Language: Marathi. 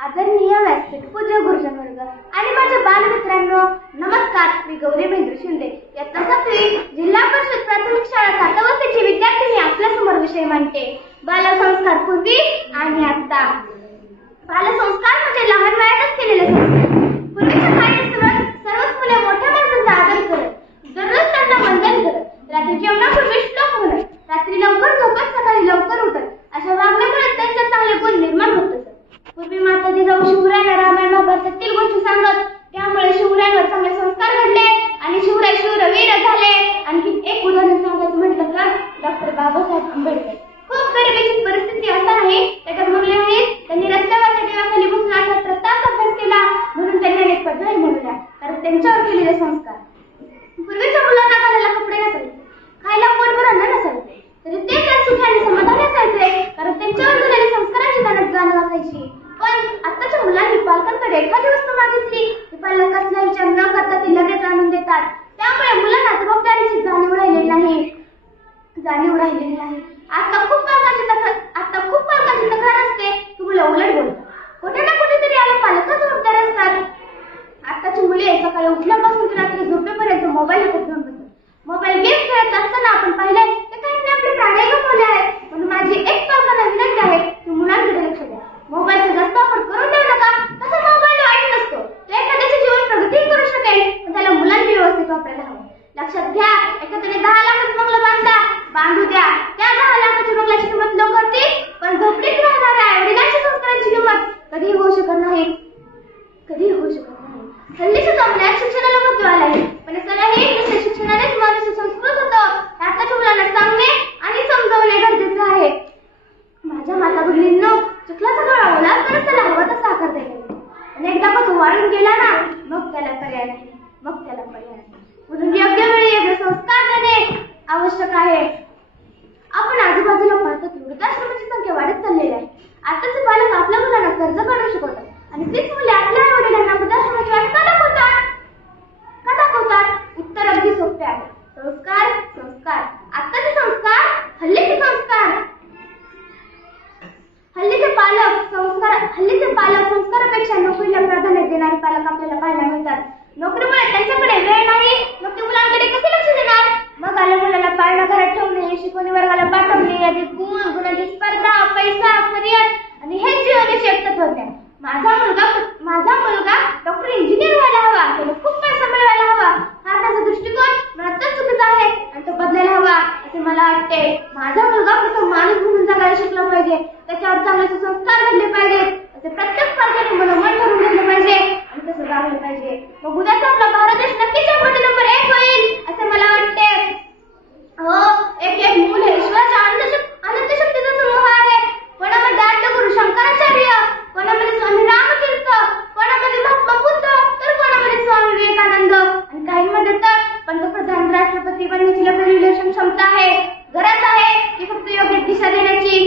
आदरणीय व्यासपीठ, पूज्य गुरुजन वर्ग आणि माझ्या बालमित्रांनो, नमस्कार. मी गौरी महेंद्र शिंदे, इयत्ता 7वी, जिल्हा परिषद प्राथमिक शाळा सातवस्तीची विद्यार्थिनी आपल्यासमोर विषय मांडते. बालसंस्कार पूर्वी आणि आता. बालसंस्कार म्हणजे लहान वयातच केलेले संस्कार. पूर्वीच्या काळी सर्वच मुले मोठ्या माणसांचा आदर करत, दररोज त्यांना वंदन करत, रात्री जेवणापूर्वी श्लोक म्हणत, रात्री लवकर झोपत, सकाळी लवकर उठत, अशा वागण्यामुळे त्यांचे चांगले गुण निर्माण होत असत. पूर्वी माता जिजाऊ शिवरायांना रामायण महाभारतातील गोष्टी सांगत, त्यामुळे शिवरायांवर चांगले संस्कार घडले आणि शिवराय शूरवीर झाले. आणखी एक उदाहरण सांगायचं म्हटलं तर डॉक्टर बाबासाहेब आंबेडकर. खूप गरिबीची परिस्थिती असतानाही त्याच्यात म्हणले आहे, त्यांनी रस्त्यावरच्या देवाखाली बसून असा तास अभ्यास केला, म्हणून त्यांनी अनेक पदवी मिळवल्या, कारण त्यांच्यावर केलेले संस्कार. पूर्वीच्या मुलांना घालायला कपडे नसायचे, खायला पोटभर अन्न नसायचे, तरी ते त्या सुखी आणि समाधानी असायचे, कारण त्यांच्यावर झालेल्या संस्कारांची त्यांना जाणीव असायची. पण आताच्या मुलांनी पालकांकडे एखादी वस्तू मागितली की पालक कसला विचार न करता ती लगेच आणून देतात. त्यामुळे मुलांना जबाबदारीची जाणीव राहिलेली नाही. आता खूप पालकांची तक्रार असते की मुलं उलट बोलतात. कुठे ना कुठेतरी आले पालक जबाबदार असतात. आताची मुले सकाळी उठल्यापासून ते रात्री झोपेपर्यंत मोबाईल हातात घेऊन बसतात. मोबाईल गेम खेळत असताना आपण पाहिले की काही आपले प्राणी गमावले आहेत. म्हणून माझी एक पालकांना विनंती आहे की मुलांकडे लक्ष द्या. मोबाईलचा जास्त वापर करून देऊ नका. तसा मोबाईल वाईट नसतो, तो एखाद्याची जीवन प्रगती करू शकेल, पण त्याला मुलांनी व्यवस्थित वापरायला हवं. लक्षात घ्या, एखाद्याने 10 लाखाचा बंगला बांधू द्या. त्या 10 लाखाच्या बंगल्याची किंमत लोक करतील, पण झोपडीत राहणाऱ्या वडिलांच्या संस्कारांची किंमत कधीही होऊ शकत नाही. हल्लीच्या जमान्यात शिक्षणाला महत्त्व आले, पण असल्याही शिक्षणानेच माणूस संस्कृत होतं. आताच्या मुलांना सांगणे आणि समजावणे गरजेचे आहे. माझ्या माता भगिनींनो, चिखलाचा डोळा ओला तरच त्याला हवं तसा आकार द्यायला. आणि एकदा का तो वाढून गेला ना, मग त्याला पर्याय नाही. म्हणून योग्य वेळी योग्य संस्कार देणे आवश्यक आहे. आपण आजूबाजूला पाहतो की वृद्धाश्रमाची संख्या वाढत चाललेली आहे. आताचे पालक आपल्या मुलांना कर्ज काढू शिकवतात आणि तीच मुले आपल्या आई वडिलांना वृद्धाश्रमाची वाट का दाखवतात? उत्तर अगदी सोपे आहे. संस्कार. आताचे संस्कार, हल्लीचे पालक संस्कारापेक्षा नोकरीला प्राधान्य देणारे पालक आपल्याला पाहायला मिळतात. नोकरीमुळे त्यांच्याकडे वेळ नाही, मग ते मुलांकडे कसे लक्ष देणार? मग आल्या मुलाला पाळणा घरात ठेवणे, शिकवणी वर्गाला पाठवणे, अधिक गुणांची स्पर्धा, पैसा, करिअर आणि हेच जीवनाचे तत्वज्ञान. माझा मुलगा डॉक्टर इंजिनियर व्हायला हवा, त्याला खूप पैसा मिळवायला हवा, हा त्याचा दृष्टिकोन मात्र चुकीचा आहे आणि तो बदलायला हवा असे मला वाटते. माझा मुलगा प्रथम माणूस म्हणून जगायला शिकला पाहिजे, त्याच्यावर चांगले संस्कार घडले पाहिजेत असे प्रत्येक पालकाने मनोमन ठरवून घेतले पाहिजे आणि तसं वागले पाहिजे. मग उद्याचा आपला भारत देश नक्कीच यापुढे नंबर 1 होईल असे मला वाटते. एक मूल हे ईश्वराच्या अनंत शक्तीचा समूह आहे. कोणामध्ये दांडगुरु शंकराचार्य, कोणामध्ये स्वामी रामतीर्थ, कोणामध्ये महात्मा बुद्ध, तर कोणामध्ये स्वामी विवेकानंद आणि काहींमध्ये तर पंतप्रधान, राष्ट्रपती बनण्याची क्षमता आहे. गरज आहे की फक्त योग्य दिशा देण्याची.